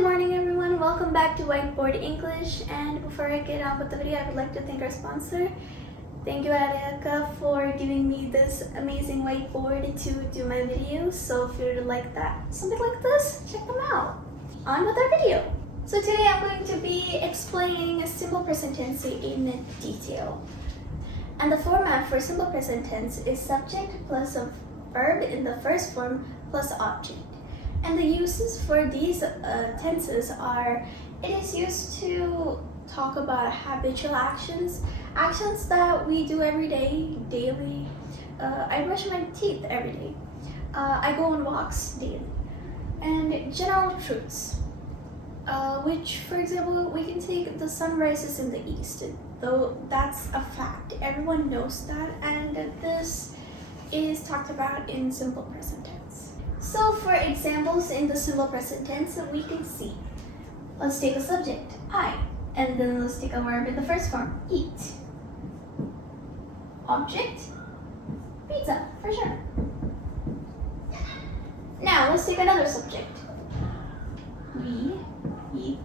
Good morning everyone, welcome back to Whiteboard English, and before I get on with the video I would like to thank our sponsor. Thank you Ariaka for giving me this amazing whiteboard to do my videos, so if you'd like something like this, check them out. On with our video. So today I'm going to be explaining a simple present tense in detail. And the format for simple present tense is subject plus a verb in the first form plus object. And the uses for these tenses are, it is used to talk about habitual actions that we do every day, daily. I brush my teeth every day. I go on walks daily. And general truths, which, for example, we can take the sun rises in the east, though that's a fact. Everyone knows that, and this is talked about in simple present tense. So for examples in the simple present tense, we can see, let's take a subject, I, and then let's take a verb in the first form, eat. Object, pizza, for sure. Now let's take another subject. We eat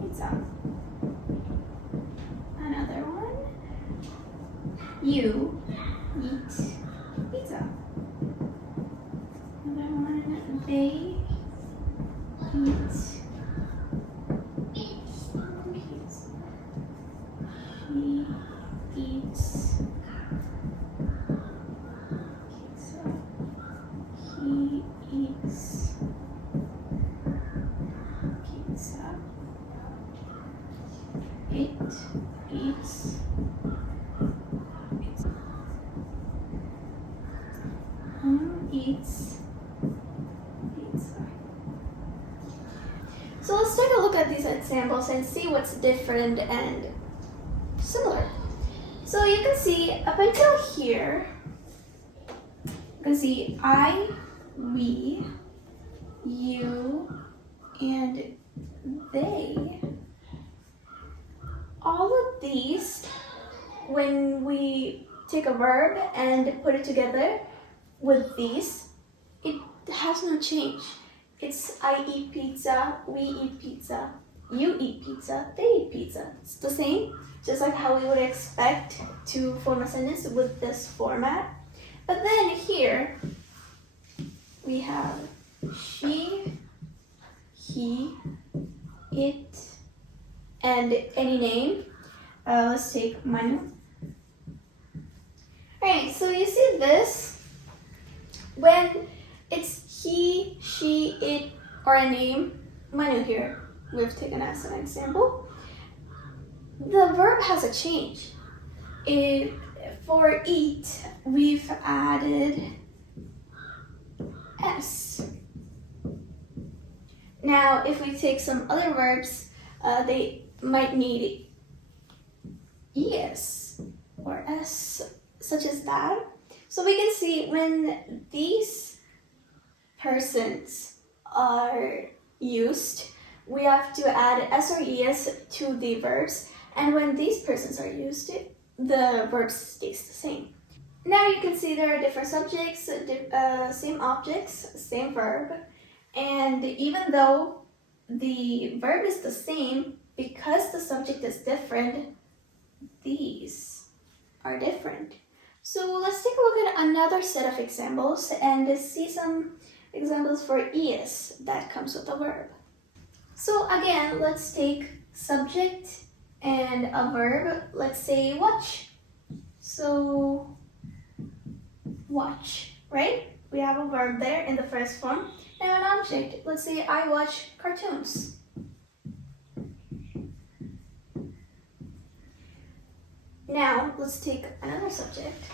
pizza. Another one. You eat pizza. Another one. They eat pizza. She eats pizza. He eats pizza. It eats pizza. Who eats pizza? So let's take a look at these examples and see what's different and similar. So you can see up until here, you can see I, we, you, and they. All of these, when we take a verb and put it together with these, it has no change. It's I eat pizza, we eat pizza, you eat pizza, they eat pizza. It's the same, just like how we would expect to form a sentence with this format. But then here, we have she, he, it, and any name. Let's take Manu. Alright, so you see this, when it's he, she, it, or a name, Manu here, we've taken as an example, the verb has a change. For eat, we've added S. Now, if we take some other verbs, they might need es or s, such as that. So we can see when these persons are used, we have to add s or es to the verbs, and when these persons are used, the verb stays the same. Now you can see there are different subjects, same objects, same verb, and even though the verb is the same, because the subject is different, these are different. So let's take a look at another set of examples and see some examples for es that comes with the verb. So again, let's take subject and a verb. Let's say watch. So watch, right? We have a verb there in the first form. And an object, let's say I watch cartoons. Now, let's take another subject.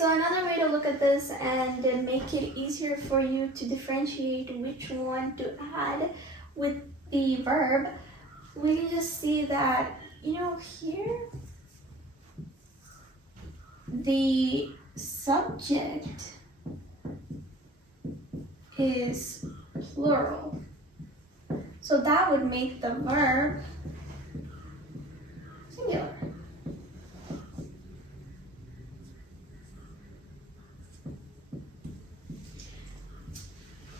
so another way to look at this and make it easier for you to differentiate which one to add with the verb, we can just see that, here, the subject is plural. So that would make the verb singular.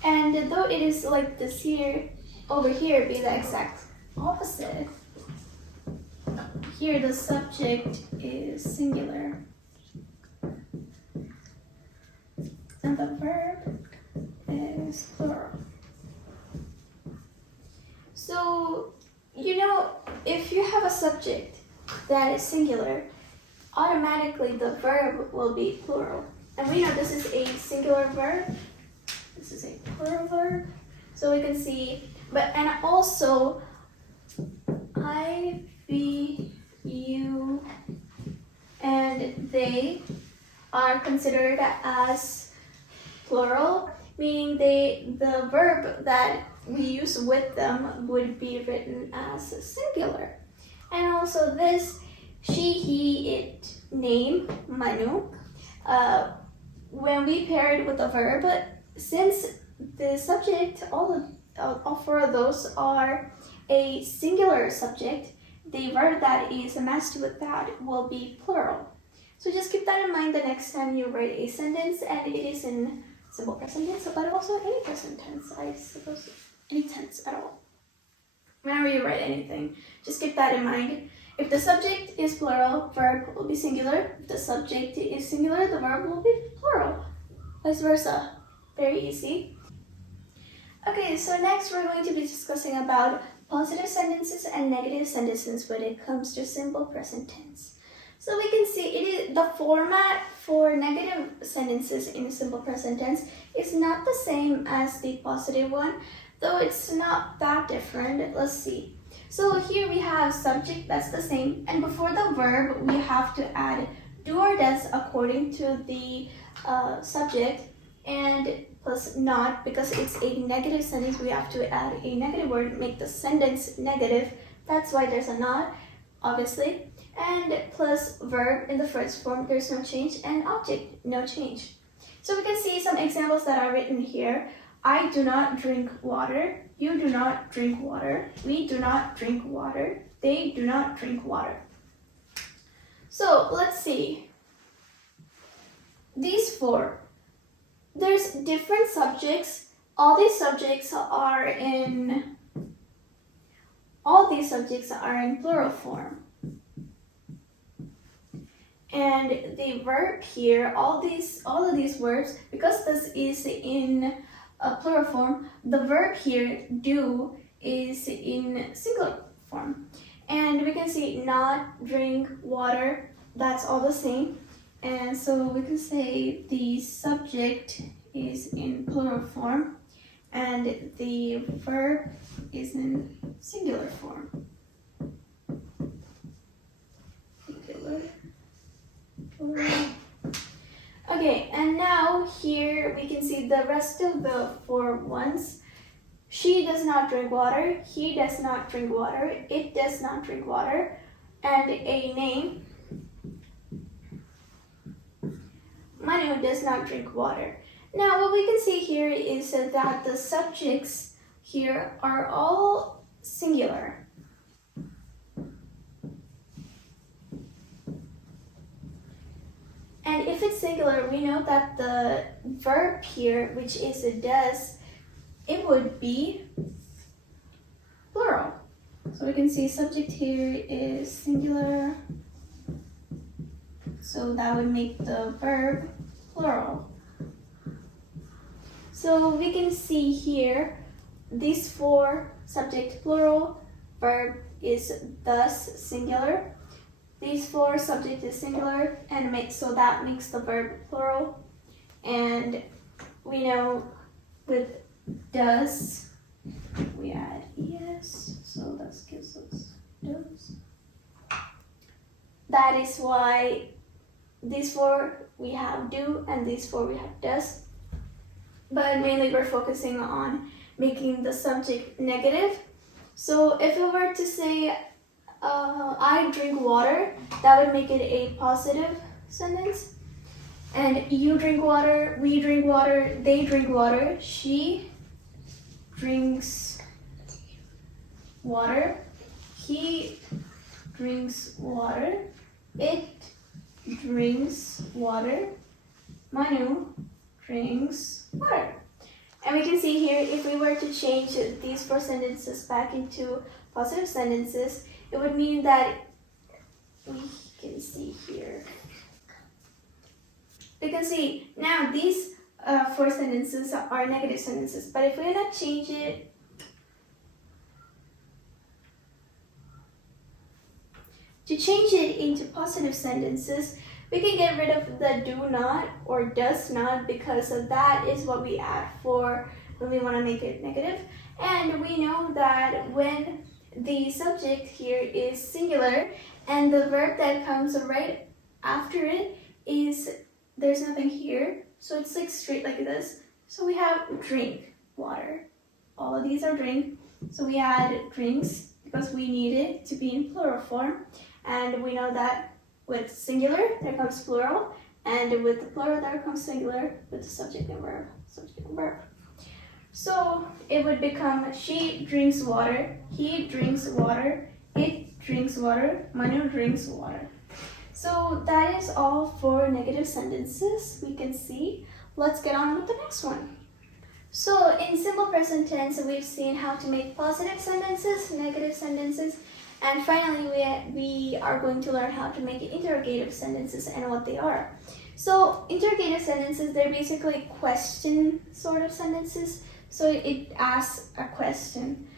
And though it is like this here, over here be the exact opposite. Here the subject is singular. And the verb is plural. So, if you have a subject that is singular, automatically the verb will be plural. And we know this is a singular verb. This is a plural verb. So we can see, and also, I, we, you, and they are considered as plural, meaning the verb that we use with them would be written as singular. And also this, she, he, it, name, Manu, when we pair it with a verb, since the subject, all four of those are a singular subject, the verb that is matched with that will be plural. So just keep that in mind the next time you write a sentence, and it is in simple present tense, but also any present tense, I suppose, any tense at all. Whenever you write anything, just keep that in mind. If the subject is plural, verb will be singular. If the subject is singular, the verb will be plural. Vice versa. Very easy. Okay, so next we're going to be discussing about positive sentences and negative sentences when it comes to simple present tense. So we can see the format for negative sentences in simple present tense is not the same as the positive one, though it's not that different. Let's see. So here we have subject, that's the same, and before the verb we have to add do or does according to the subject, and plus not, because it's a negative sentence, we have to add a negative word, make the sentence negative. That's why there's a not, obviously. And plus verb in the first form, there's no change, and object, no change. So we can see some examples that are written here. I do not drink water. You do not drink water. We do not drink water. They do not drink water. So let's see. These four. There's different subjects. All these subjects are in plural form. And the verb here, all of these verbs, because this is in a plural form, the verb here, do, is in singular form. And we can see not, drink, water, that's all the same. And so we can say the subject is in plural form and the verb is in singular form. Singular. Okay, and now here we can see the rest of the four ones. She does not drink water. He does not drink water. It does not drink water. And a name. Manu does not drink water. Now what we can see here is that the subjects here are all singular. And if it's singular, we know that the verb here, which is a does, it would be plural. So we can see subject here is singular. So that would make the verb plural. So we can see here, these four, subject plural, verb is thus singular. These four, subject is singular, and so that makes the verb plural. And we know with does, we add es, so that gives us does. That is why these four we have do, and these four we have does. But mainly we're focusing on making the subject negative. So if we were to say, I drink water, that would make it a positive sentence. And you drink water, we drink water, they drink water, she drinks water, he drinks water, it drinks water, Manu drinks water. And we can see here, if we were to change these four sentences back into positive sentences, it would mean that, we can see here, we can see now these four sentences are negative sentences, but if we're gonna change it into positive sentences, we can get rid of the do not or does not, because that is what we add for when we want to make it negative. And we know that when the subject here is singular and the verb that comes right after it is, there's nothing here, so it's like straight like this. So we have drink water. All of these are drink, so we add drinks because we need it to be in plural form. And we know that with singular, there comes plural, and with the plural, there comes singular with the subject and verb. So it would become, she drinks water, he drinks water, it drinks water, Manu drinks water. So that is all for negative sentences we can see. Let's get on with the next one. So in simple present tense, we've seen how to make positive sentences, negative sentences, and finally we are going to learn how to make interrogative sentences and what they are. So interrogative sentences, they're basically question sort of sentences. So it asks a question.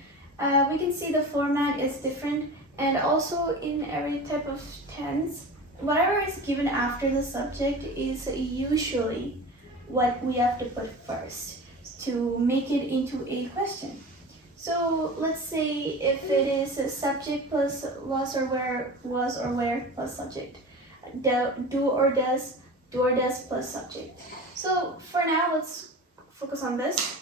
We can see the format is different, and also in every type of tense, whatever is given after the subject is usually what we have to put first to make it into a question. So let's say if it is a subject plus was or where plus subject, do or does plus subject. So for now, let's focus on this.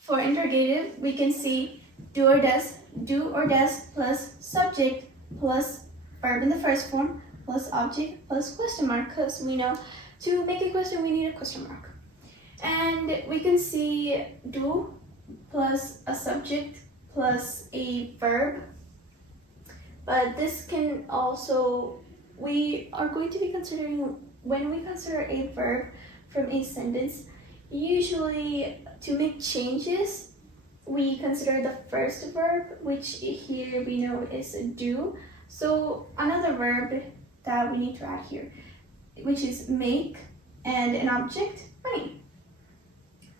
For interrogative, we can see do or does plus subject plus verb in the first form plus object plus question mark, because we know to make a question we need a question mark. And we can see do plus a subject plus a verb, but this can also, we are going to be considering, when we consider a verb from a sentence, usually to make changes we consider the first verb, which here we know is do. So another verb that we need to add here, which is make, and an object, money.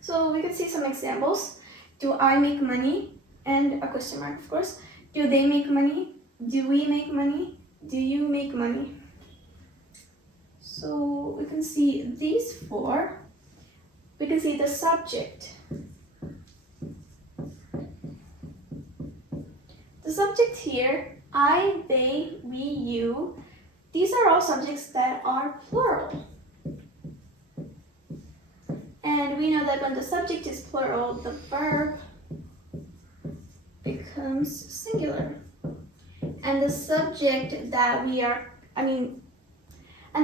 So we can see some examples. Do I make money? And a question mark, of course. Do they make money? Do we make money? Do you make money? So we can see these four. We can see the subject. The subject here, I, they, we, you, these are all subjects that are plural. And we know that when the subject is plural, the verb becomes singular. And the subject that and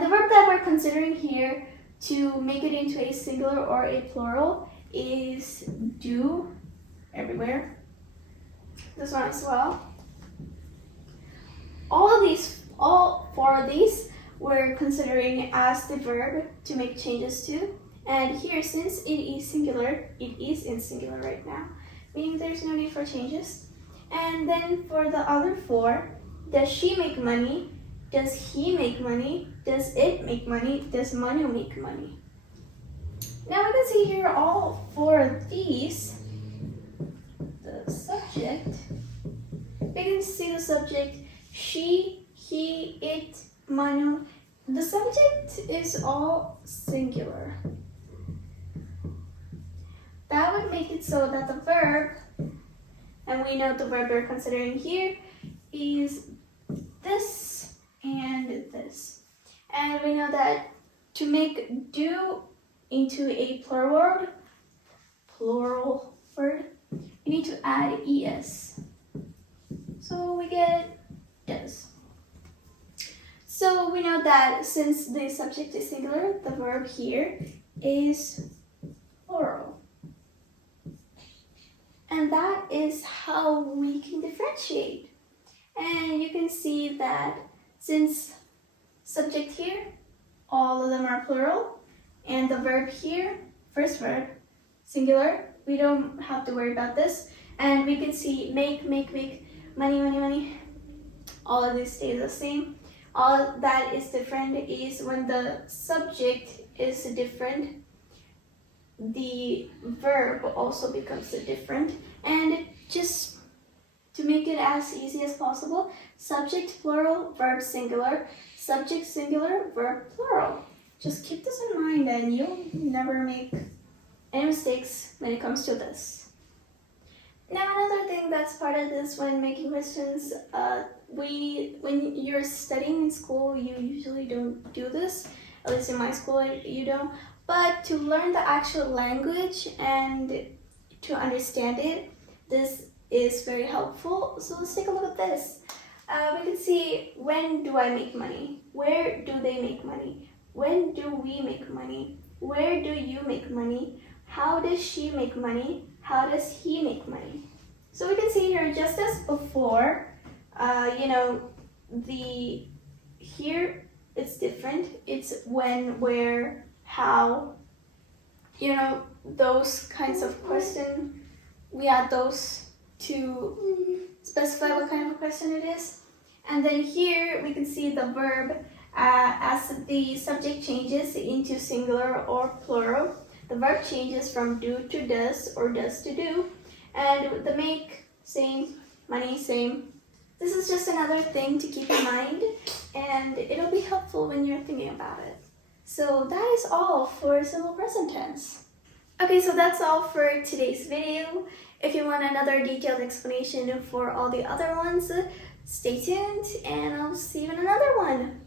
the verb that we're considering here to make it into a singular or a plural is do, everywhere. This one as well. All four of these we're considering as the verb to make changes to. And here, since it is singular, it is in singular right now, meaning there's no need for changes. And then for the other four, does she make money? Does he make money? Does it make money? Does Manu make money? Now we can see here all four of these, the subject, we can see the subject, she, he, it, Manu. The subject is all singular. That would make it so that the verb, and we know the verb we're considering here, is this and this. And we know that to make do into a plural word, you need to add es. So we get does. So we know that since the subject is singular, the verb here is plural. And that is how we can differentiate. And you can see that since subject here, all of them are plural, and the verb here, first verb, singular, we don't have to worry about this. And we can see make, money, all of these stay the same. All that is different is when the subject is different, the verb also becomes different. And just to make it as easy as possible, subject plural, verb singular, subject singular, verb plural. Just keep this in mind and you'll never make any mistakes when it comes to this. Now another thing that's part of this when making questions, when you're studying in school, you usually don't do this. At least in my school, you don't. But to learn the actual language and to understand it, this is very helpful. So let's take a look at this. We can see, when do I make money? Where do they make money? When do we make money? Where do you make money? How does she make money? How does he make money? So we can see here, just as before, here it's different. It's when, where, how, those kinds of questions. We add those to specify what kind of a question it is. And then here we can see the verb as the subject changes into singular or plural. The verb changes from do to does or does to do. And the make, same, money, same. This is just another thing to keep in mind, and it'll be helpful when you're thinking about it. So that is all for simple present tense. Okay, so that's all for today's video. If you want another detailed explanation for all the other ones, stay tuned and I'll see you in another one.